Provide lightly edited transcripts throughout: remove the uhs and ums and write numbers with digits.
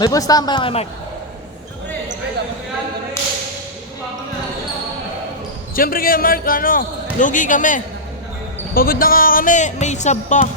May pustahan pa yung kay Mark. Siyempre kay Mark, lugi kami. Pagod na nga kami, may sub pa.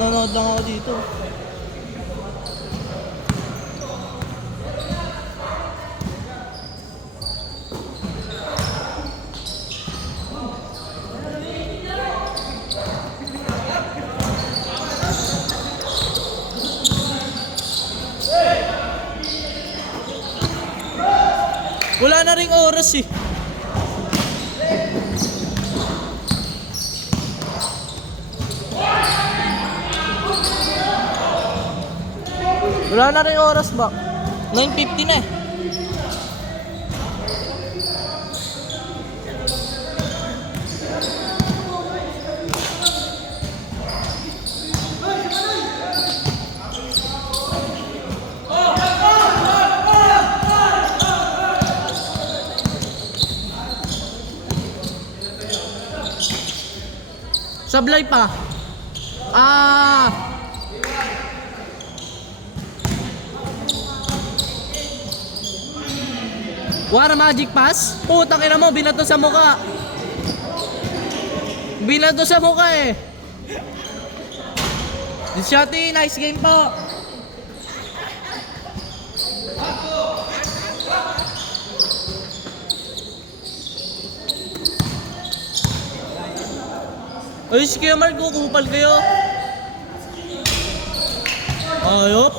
Nanonood lang ako dito. Wala na ring oras eh. Wala na rin oras ba? 9:50 na eh. Sablay pa. Wara magic pass? Putang ina mo, binato sa mukha. Binato sa mukha eh. Shotty, nice game po. Ay, si Kuya Mark, kukupal kayo. Ayop.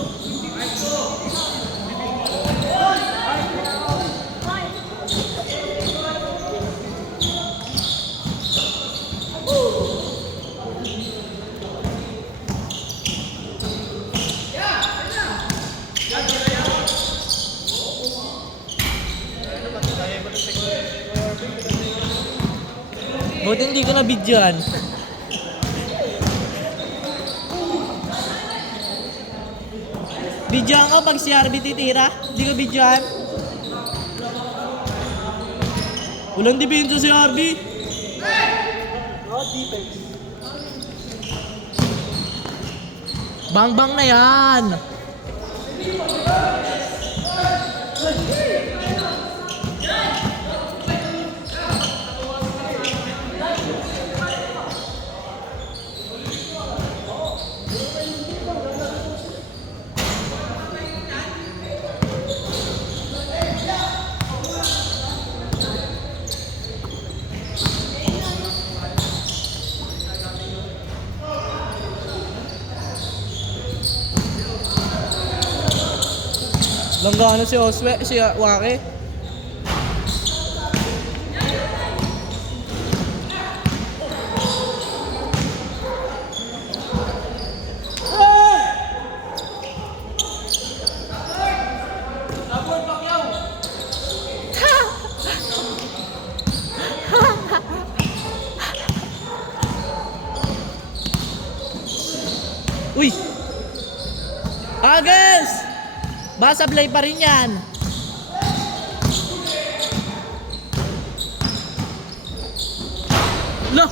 Buti hindi ko na-videoan. Videoan ko pag si RB titira. Hindi ko videoan. Walang dipinto si RB. Bang-bang na yan. Langgano si Oswe, si Wake. Uy! Agnes! Basablay pa rin yan. Lo!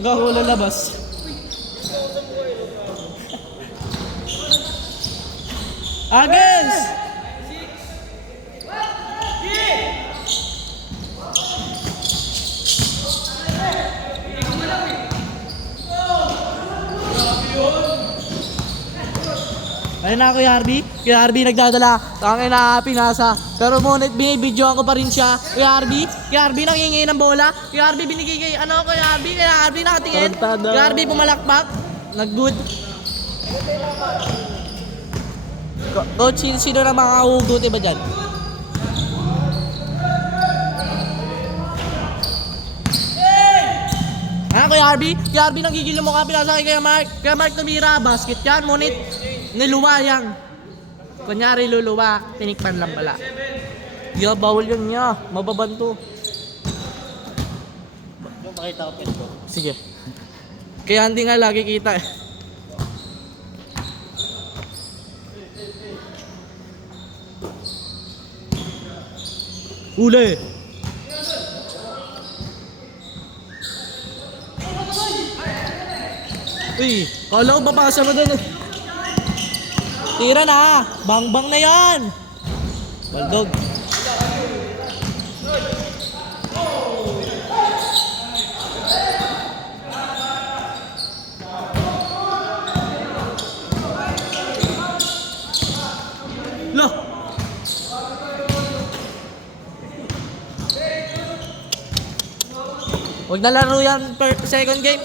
Gago lalabas. Agnes! Ayun na Kuya RB. Kuya RB nagdadala. Tangin na pinasa. Pero ngunit binibidyoan ko pa rin siya. Kuya RB nangingi ng bola. Kuya RB binigay kay Kuya RB nakatingin. Kuya RB pumalakpak. Nag-good. Coach, sino na makakahugot ba dyan? Kuya RB nanggigil yung mukha, pinasakay kay Mark. Kaya Mark tumira, basket yan, ngunit niluwayang. Kunyari luluwa, tinikpan lang pala. Yeah, bawal yan niya, mababanto. Yung pakita ko pito. Sige. Kaya hindi nga lagi kita eh. Uli! Uy, kala ko papasa mo doon. Tira na! Bang-bang na yan! Baldog. Loh! Huwag na laro yan per second game.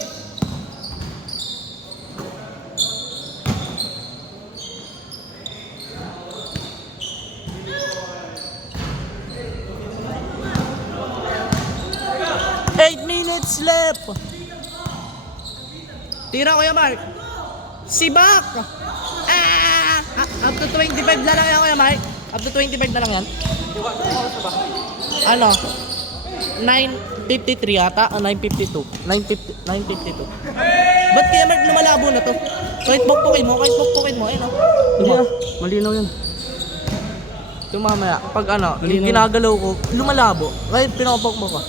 Minutes left. Tira Kuya Mark. Sibak. Up to 25 na lang yan Kuya Mark. Up to 25 na lang yan. Ano? 9:53 ata o 9:52? 9:52. Ba't Kuya Mark lumalabo na to? Kahit pukpukin mo, ayun o. Diba? Malinaw yan. Ito mamaya, pag ano, yung ginagalaw ko, lumalabo. Kahit pinapok mo pa.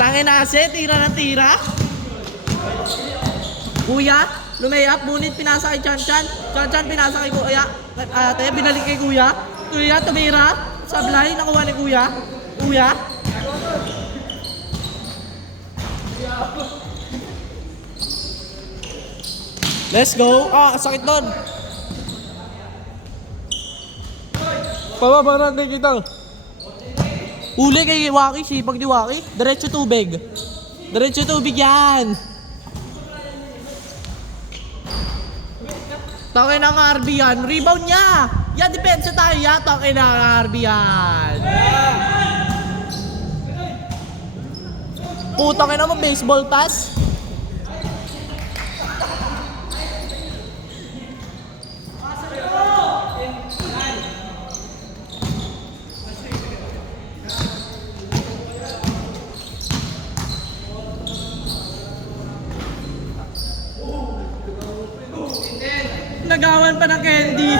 Tangin na kasi, tira na tira. Kuya, lumayap, ngunit pinasa kay Chan-Chan. Chan-Chan pinasa kay Kuya. Ate, binalik kay Kuya. Kuya, tumira. Sablay, nakuha ni Kuya. Kuya. Let's go. Sakit doon. Pababa natin kita. Uli kay Waki, sipag ni Waki. Diretso tubig. Diretso tubig yan. Takay ng RB yan. Rebound niya. Yan, depensa tayo yan. Takay ng RB yan. Putang ina mo, baseball pass. Nagawan pa ng candy.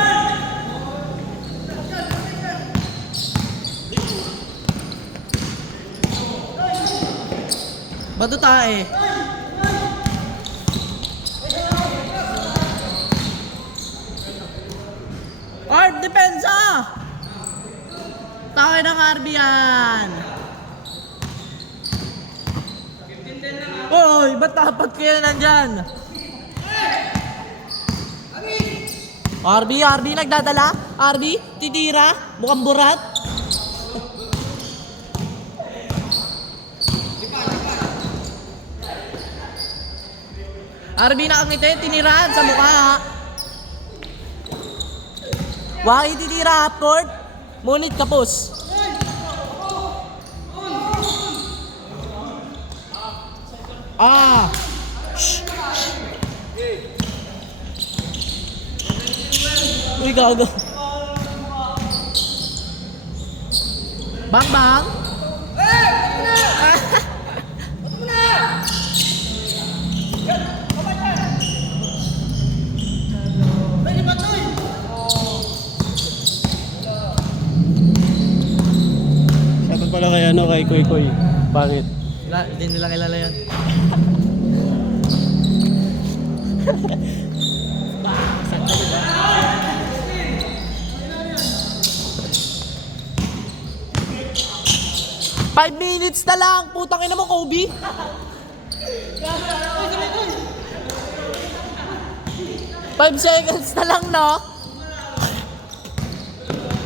Bato tae. Art depensa. Tae ng RB yan. Oy, ba't dapat kayo nandyan? RB nagdadala. RB, titira. Mukhang burat. RB nakangiti, tinirahan sa mukha. Waki titira half court. Ngunit kapos. Shh. Uy, gago. Bang bang. Sabi pala kay ano, kay Koy Koy. Pangit. Hindi nila kilala yan. Five minutes na lang! Putang ina mo, Kobe! 5 seconds na lang, no?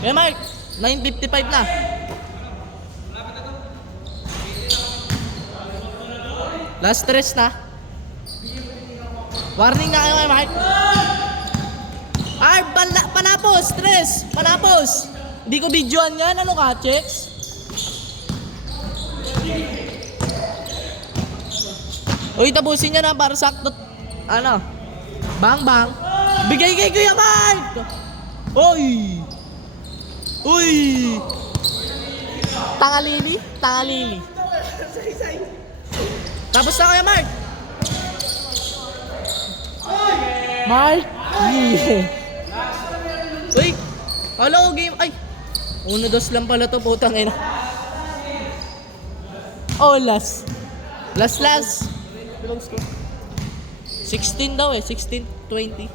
Kaya Mark, 9:55 na. Last stress na. Warning na kayo kay Mark. Panapos! Stress! Panapos! Hindi ko videoan yan. Ano ka, checks? Uy, tapusin niya na para sakto. Ano? Bang bang. Bigay kay Kuya Mark! Uy! Uy! Tangalili? Tangalili. Tapos na Kuya Mark! Mark! Yeah. Uy! Kala ko game. Ay! 1-2 lang pala to, putang ina. Oh, last. Last. 16 daw eh, 16-20.